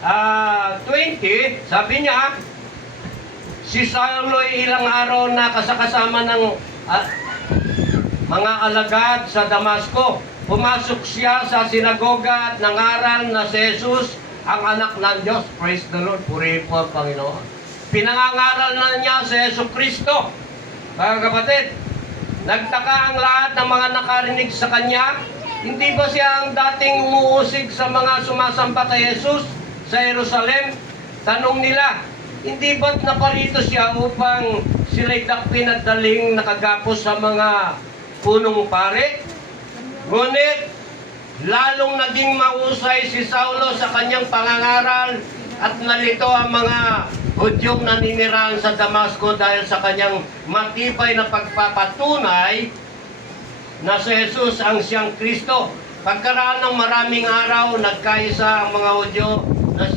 20, sabi niya, si Saulo ay ilang araw na kasama ng mga alagad sa Damasco. Pumasok siya sa sinagoga at nangaral na si Jesus ang anak ng Diyos. Praise the Lord. Purihin po ang Panginoon. Pinangangaral na niya si Jesus Kristo. Mga kapatid, nagtaka ang lahat ng mga nakarinig sa kanya. Hindi ba siya ang dating umuusig sa mga sumasamba kay Jesus sa Jerusalem? Tanong nila, hindi ba't naparito siya upang sila'y dakpin at daling nakagapos sa mga punong pare? Ngunit, lalong naging mahusay si Saulo sa kanyang pangangaral at nalito ang mga Hudyong naninirahan sa Damasco dahil sa kanyang matibay na pagpapatunay na si Jesus ang siyang Kristo. Pagkaraan ng maraming araw, nagkaisa ang mga Hudyo na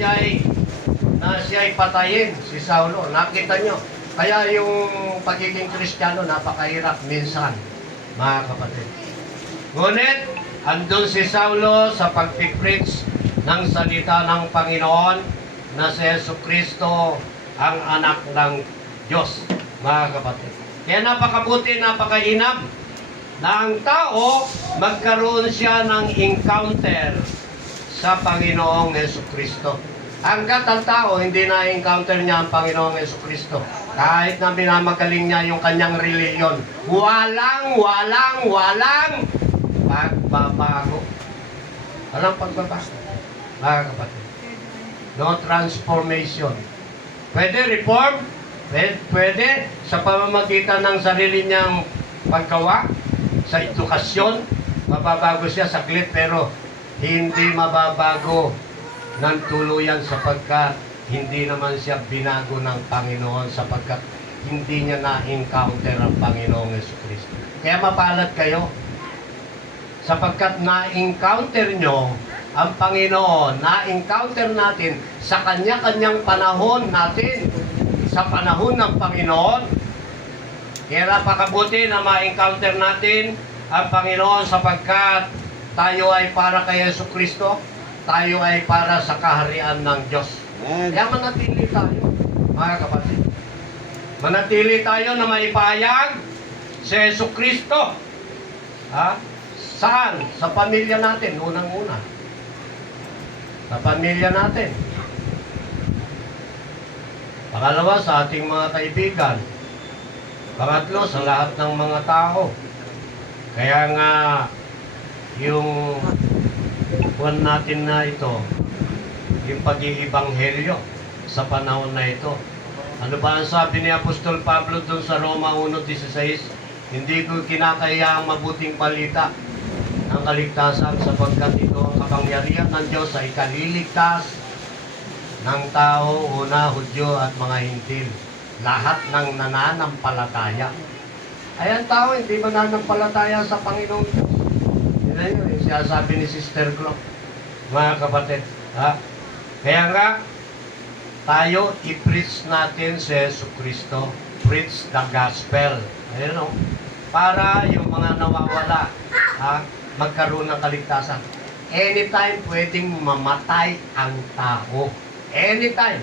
siya'y patayin, si Saulo. Nakita nyo. Kaya yung pagiging Kristiyano, napakahirap minsan, mga kapatid. Ngunit, andun si Saulo sa pagpipreach ng salita ng Panginoon na si Jesucristo ang anak ng Diyos, mga kapatid. Kaya napakabuti, napakainam na ang tao magkaroon siya ng encounter sa Panginoong Jesucristo. Hanggat ang tao hindi na-encounter niya ang Panginoong Jesucristo, kahit na minamagaling niya yung kanyang reliyon, walang pagbabago. Walang pagbabago, mga kapatid. No transformation. Pwede reform, pwede sa pamamagitan ng sarili niyang paggawa, sa edukasyon, mababago siya saglit, pero hindi mababago ng tuluyan sapagkat hindi naman siya binago ng Panginoon, sapagkat hindi niya na-encounter ang Panginoong Jesucristo. Kaya mapalad kayo sapagkat na-encounter nyo ang Panginoon, na-encounter natin sa kanya-kanyang panahon natin, sa panahon ng Panginoon. Kaya napakabuti na ma-encounter natin ang Panginoon sapagkat tayo ay para kay Jesucristo, tayo ay para sa kaharian ng Diyos. Kaya manatili tayo, mga kapatid. Manatili tayo na maipahayag si Jesucristo. Saan? Sa pamilya natin, unang-una. Sa pamilya natin. Pangalawa, sa ating mga kaibigan. Pangatlo, sa lahat ng mga tao. Kaya nga, yung buwan natin na ito, yung pag-iibanghelyo sa panahon na ito. Ano ba ang sabi ni Apostol Pablo doon sa Roma 1:16? Hindi ko kinakaya ang mabuting balita ng kaligtasan sapagkat ito ang kapangyarihan ng Diyos ay kaliligtas ng tao, una, Hudyo at mga Hintil. Lahat ng nananampalataya. Ay, ang tao hindi mananampalataya sa Panginoong Diyos. Yun na yun, yung sinasabi ni Sister Glo, mga kapatid. Kaya nga, tayo i-preach natin si Jesucristo. Preach the gospel. Ayun o. Para yung mga nawawala, magkaroon ng kaligtasan. Anytime pwedeng mamatay ang tao. Anytime.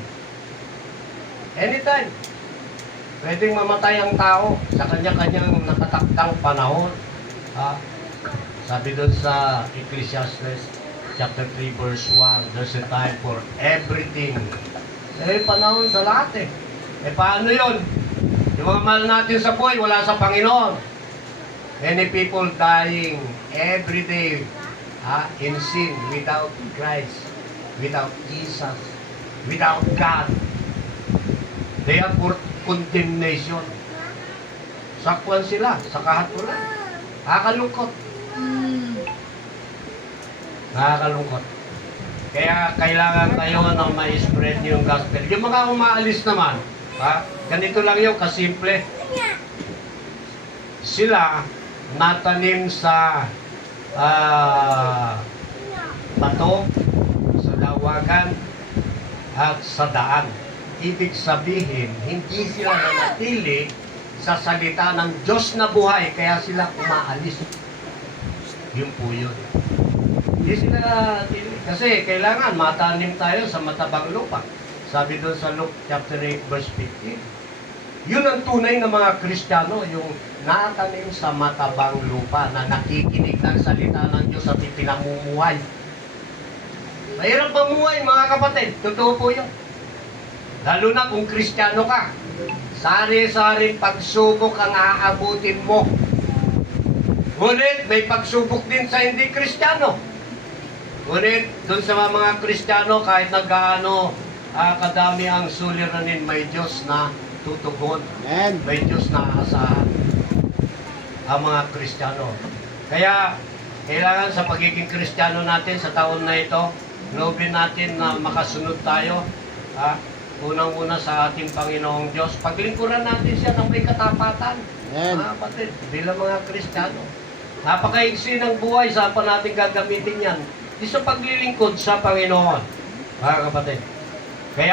Anytime. Pwedeng mamatay ang tao sa kanya-kanyang nakatakdang panahon. Sabi doon sa Ecclesiastes chapter 3 verse 1, there's a time for everything. Panahon sa lahat paano yun? Yung mga mahal natin sa buhay, wala sa Panginoon. Many people dying every day in sin, without Christ, without Jesus, without God. They are for condemnation. Sakwan sila sa kahatulan. Nakakalungkot. Nakakalungkot. Kaya kailangan kayo ma-spread yung gospel. Yung mga umaalis naman, ganito lang yung kasimple. Sila natanim sa bato, sa dawagan, at sa daan. Ibig sabihin, hindi sila nanatili sa salita ng Diyos na buhay, kaya sila umaalis. Yun po yun. Hindi sila nanatili. Kasi kailangan matanim tayo sa matabang lupa. Sabi doon sa Luke chapter 8 verse 15. Yun ang tunay na mga Kristiyano, yung natanim sa matabang lupa na nakikinig ng salita ng Diyos at ipinamumuhay. Mahirap mamuhay mga kapatid, totoo po yun. Lalo na kung Kristiyano ka, sari-saring pagsubok ang aabutin mo. Ngunit may pagsubok din sa hindi Kristiyano. Ngunit doon sa mga Kristiyano, kahit nagkaano kadami ang suliranin, may Diyos na tutugon. Amen. May Diyos na aasahan ang mga Kristiyano. Kaya, kailangan sa pagiging Kristiyano natin sa taon na ito, loobin natin na makasunod tayo, unang-una sa ating Panginoong Diyos. Paglingkuran natin siya ng may katapatan. Amen. Mga kapatid, bilang mga Kristiyano. Napakaigsi ng buhay, saan pa natin gagamitin yan? Di sa paglilingkod sa Panginoon. Mga kapatid.